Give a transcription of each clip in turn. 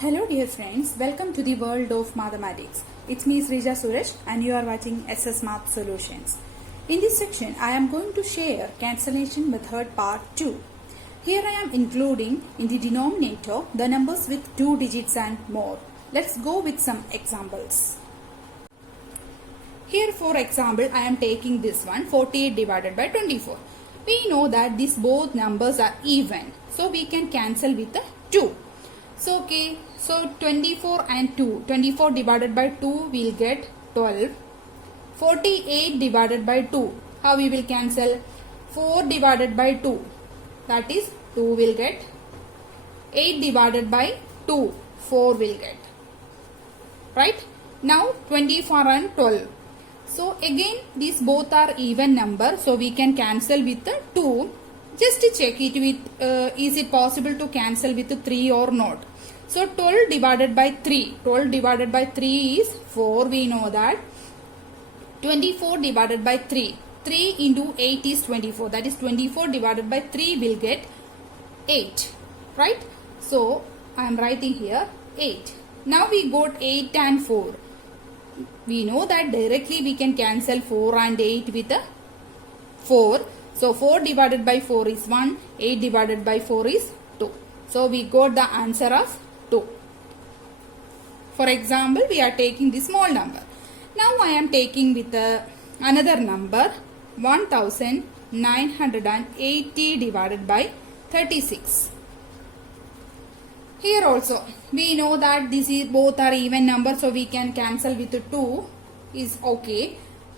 Hello dear friends, welcome to the world of mathematics. It's me Srija Suresh and you are watching SS Math Solutions. In this section, I am going to share cancellation method part 2. Here I am including in the denominator the numbers with 2 digits and more. Let's go with some examples. Here for example, I am taking this one 48 divided by 24. We know that these both numbers are even. So we can cancel with a 2. So 24 and 2. 24 divided by 2 will get 12. 48 divided by 2. How we will cancel? 4 divided by 2. That is 2 will get. 8 divided by 2. 4 will get. Right? Now 24 and 12. So again these both are even number. So we can cancel with the 2. Just to check it with is it possible to cancel with the 3 or not. So 12 divided by 3. 12 divided by 3 is 4. We know that. 24 divided by 3. 3 into 8 is 24. That is 24 divided by 3 will get 8. Right? So I am writing here 8. Now we got 8 and 4. We know that directly we can cancel 4 and 8 with a 4. So 4 divided by 4 is 1. 8 divided by 4 is 2. So we got the answer of 2. For example, we are taking the small number. Now I am taking with another number 1980 divided by 36. Here also we know that this is both are even numbers, so we can cancel with 2 is okay.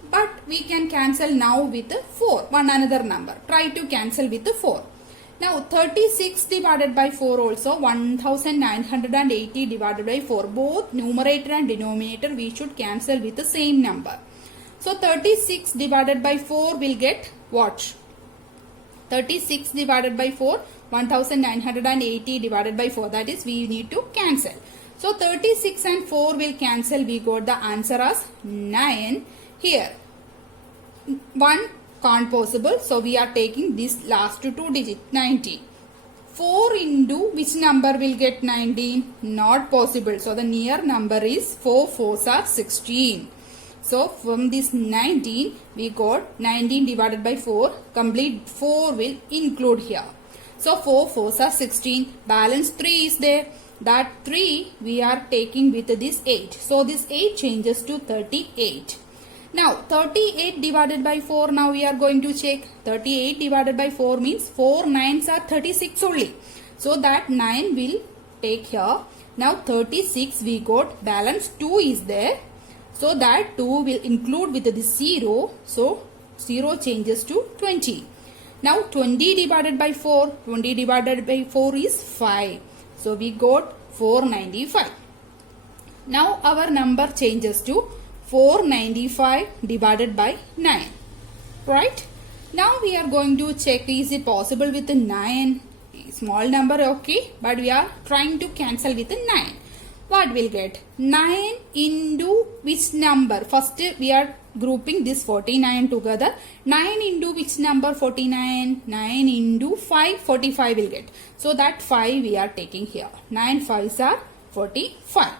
But we can cancel now with 4, one another number. Try to cancel with 4. Now 36 divided by 4 also 1980 divided by 4. Both numerator and denominator we should cancel with the same number. So 36 divided by 4 will get what? 36 divided by 4, 1980 divided by 4. That is we need to cancel. So 36 and 4 will cancel. We got the answer as 9. Here 1 can't possible, so we are taking this last 2 digit 19. 4 into which number will get 19? Not possible. So the near number is 4 4s are 16. So from this 19 we got 19 divided by 4. Complete 4 will include here. So 4 4s are 16. Balance 3 is there. That 3 we are taking with this 8. So this 8 changes to 38. Now 38 divided by 4, now we are going to check. 38 divided by 4 means 4 9s are 36 only. So that 9 will take here. Now 36 we got, balance 2 is there. So that 2 will include with the 0. So 0 changes to 20. Now 20 divided by 4. 20 divided by 4 is 5. So we got 495. Now our number changes to 495 divided by 9. Right? Now we are going to check is it possible with a 9. Small number okay, but we are trying to cancel with a 9. What will get? 9 into which number? First we are grouping this 49 together. 9 into which number? 49. 9 into 5, 45 will get. So that 5 we are taking here. 9 5s are 45.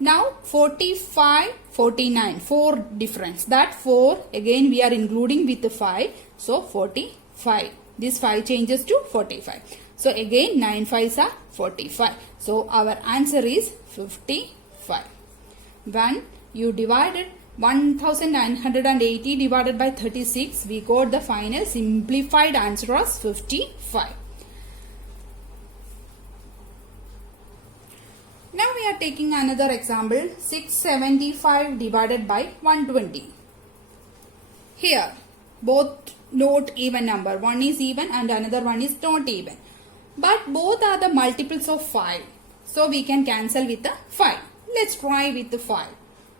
Now 45, 49, 4 difference. That 4 again we are including with the 5. So 45. This 5 changes to 45. So again 9 5s are 45. So our answer is 55. When you divided 1980 divided by 36, we got the final simplified answer as 55. Now we are taking another example, 675 divided by 120. Here both not even number. One is even and another one is not even. But both are the multiples of 5. So we can cancel with the 5. Let's try with the 5.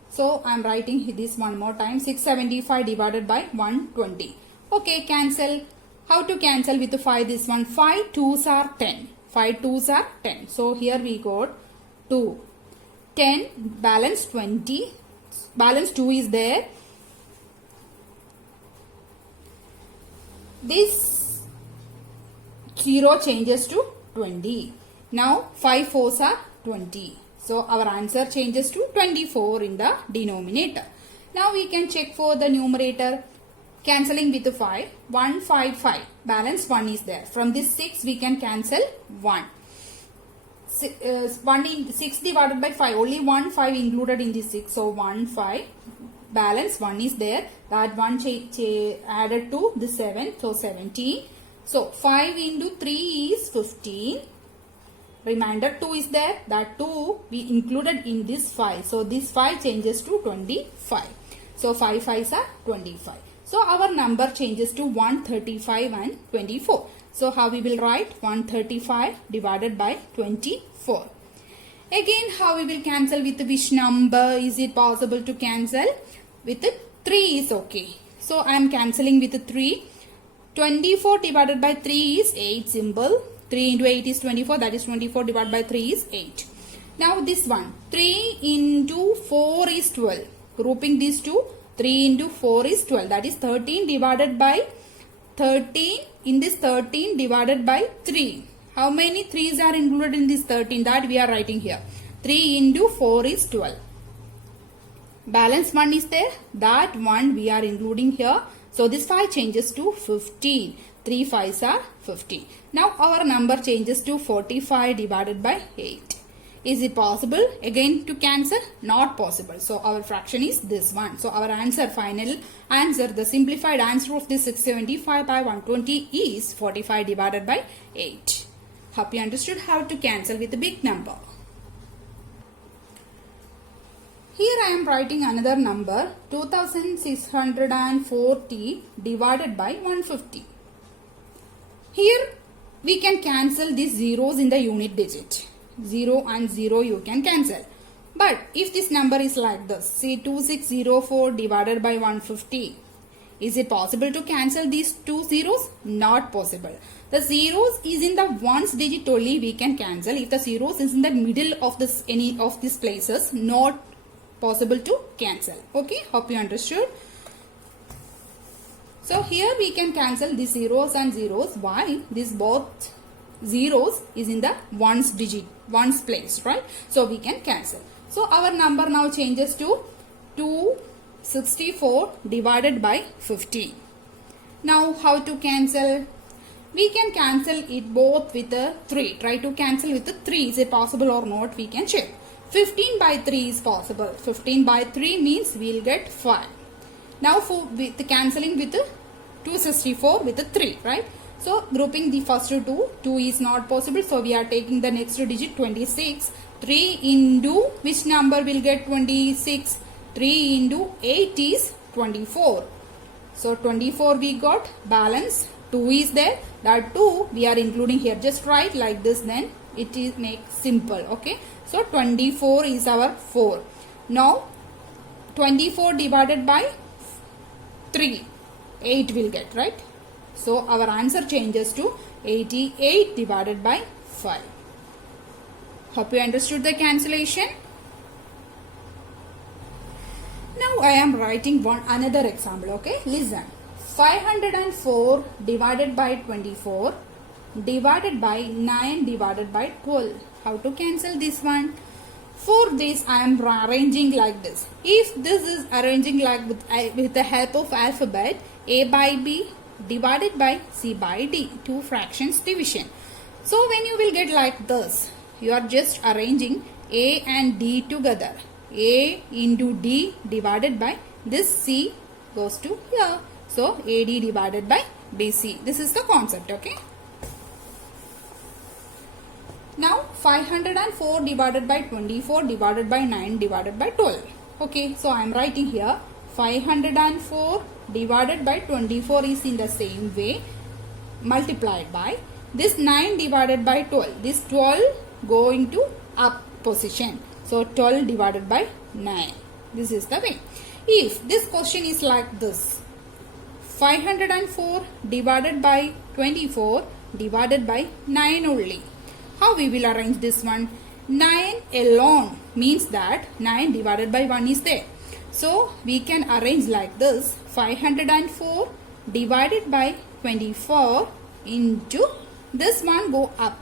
So I am writing this one more time. 675 divided by 120. Okay, cancel. How to cancel with the 5? This one. 5 2s are 10. 5 2s are 10. So here we got 2. 10 balance 20. Balance 2 is there. This 0 changes to 20. Now 5 4s are 20. So our answer changes to 24 in the denominator. Now we can check for the numerator. Cancelling with 5. 1, 5, 5. Balance 1 is there. From this 6 we can cancel 1. 6 divided by 5. Only 1 5 included in this 6. So 1 5. Balance 1 is there. That 1 added to the 7. So 17. So 5 into 3 is 15. Remainder 2 is there. That 2 we included in this 5. So this 5 changes to 25. So 5 5s are 25. So our number changes to 135 and 24. So how we will write 135 divided by 24. Again, how we will cancel with which number? Is it possible to cancel? With 3 is okay. So I am cancelling with 3. 24 divided by 3 is 8, simple. 3 into 8 is 24. That is 24 divided by 3 is 8. Now this one. 3 into 4 is 12. Grouping these two. 3 into 4 is 12. That is 13 divided by 13. In this 13 divided by 3. How many 3's are included in this 13? That we are writing here. 3 into 4 is 12. Balance 1 is there. That 1 we are including here. So this 5 changes to 15. 3 5's are 15. Now our number changes to 45 divided by 8. Is it possible again to cancel? Not possible. So our fraction is this one. So our answer, final answer, the simplified answer of this 675 by 120 is 45 divided by 8. Hope you understood how to cancel with a big number. Here I am writing another number, 2640 divided by 150. Here we can cancel these zeros in the unit digit. 0 and 0 you can cancel. But if this number is like this, say 2604 divided by 150, is it possible to cancel these two zeros? Not possible. The zeros is in the ones digit only we can cancel. If the zeros is in the middle of this any of these places, not possible to cancel. Okay, hope you understood. So here we can cancel the zeros and zeros. Why? This both zeros is in the ones digit, ones place, right? So we can cancel. So our number now changes to 264 divided by 15. Now how to cancel? We can cancel it both with a 3. Try to cancel with a 3. Is it possible or not? We can check. 15 by 3 is possible. 15 by 3 means we will get 5. Now for with cancelling with 264 with a 3, right? So grouping the first two is not possible. So we are taking the next digit 26. 3 into which number will get 26? 3 into 8 is 24. So 24 we got, balance 2 is there. That 2 we are including here. Just write like this, then it is make simple. Okay. So 24 is our 4. Now 24 divided by 3. 8 will get, right? So our answer changes to 88 divided by 5. Hope you understood the cancellation. Now I am writing another example. Okay, listen. 504 divided by 24 divided by 9 divided by 12. How to cancel this one? For this I am arranging like this. If this is arranging like with the help of alphabet, A by B divided by C by D, two fractions division. So when you will get like this, you are just arranging A and D together. A into D divided by this C goes to here. So AD divided by BC. This is the concept, okay? Now 504 divided by 24 divided by 9 divided by 12. Okay, so I am writing here 504 divided by 24 is in the same way multiplied by this 9 divided by 12. This 12 going to up position. So 12 divided by 9. This is the way. If this question is like this, 504 divided by 24 divided by 9 only. How we will arrange this one? 9 alone means that 9 divided by 1 is there. So we can arrange like this, 504 divided by 24 into this one go up,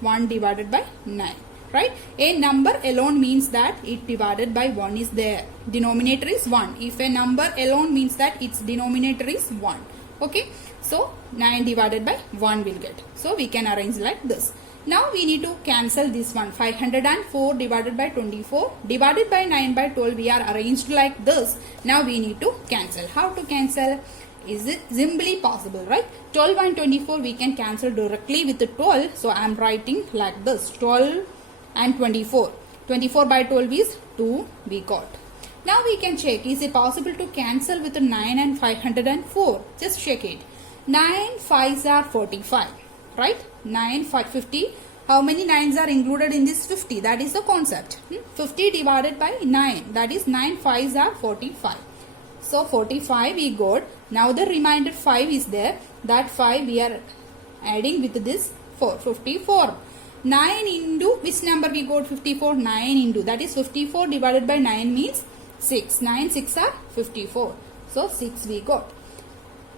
1 divided by 9. right? A number alone means that it divided by 1 is there. Denominator is 1. If a number alone means that its denominator is 1. Okay, so 9 divided by 1 will get. So we can arrange like this. Now we need to cancel this one. 504 divided by 24 divided by 9 by 12. We are arranged like this. Now we need to cancel. How to cancel? Is it simply possible, right? 12 and 24 we can cancel directly with the 12. So I am writing like this. 12 and 24. 24 by 12 is 2 we got. Now we can check, is it possible to cancel with 9 and 504? Just check it. 9 5s are 45, right? 9 5 50. How many 9s are included in this 50? That is the concept. 50 divided by 9. That is 9 5s are 45. So 45 we got. Now the remainder 5 is there. That 5 we are adding with this 4. 54. 9 into which number we got? 54. 9 into, that is 54 divided by 9 means 6. 9 6 are 54. So 6 we got.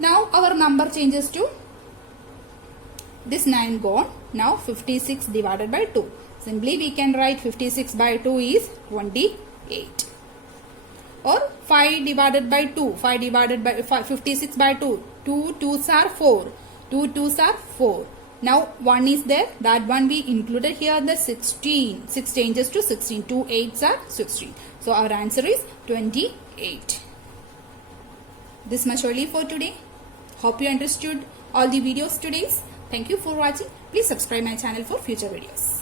Now our number changes to this 9 gone. Now 56 divided by 2. Simply we can write 56 by 2 is 28. Or 5 divided by 2. 5 divided by 56 by 2. 2 2s are 4. 2 2s are 4. Now 1 is there. That one we included here, the 16. 6 changes to 16. 2 8s are 16. So our answer is 28. This much only for today. Hope you understood all the videos today. Thank you for watching. Please subscribe my channel for future videos.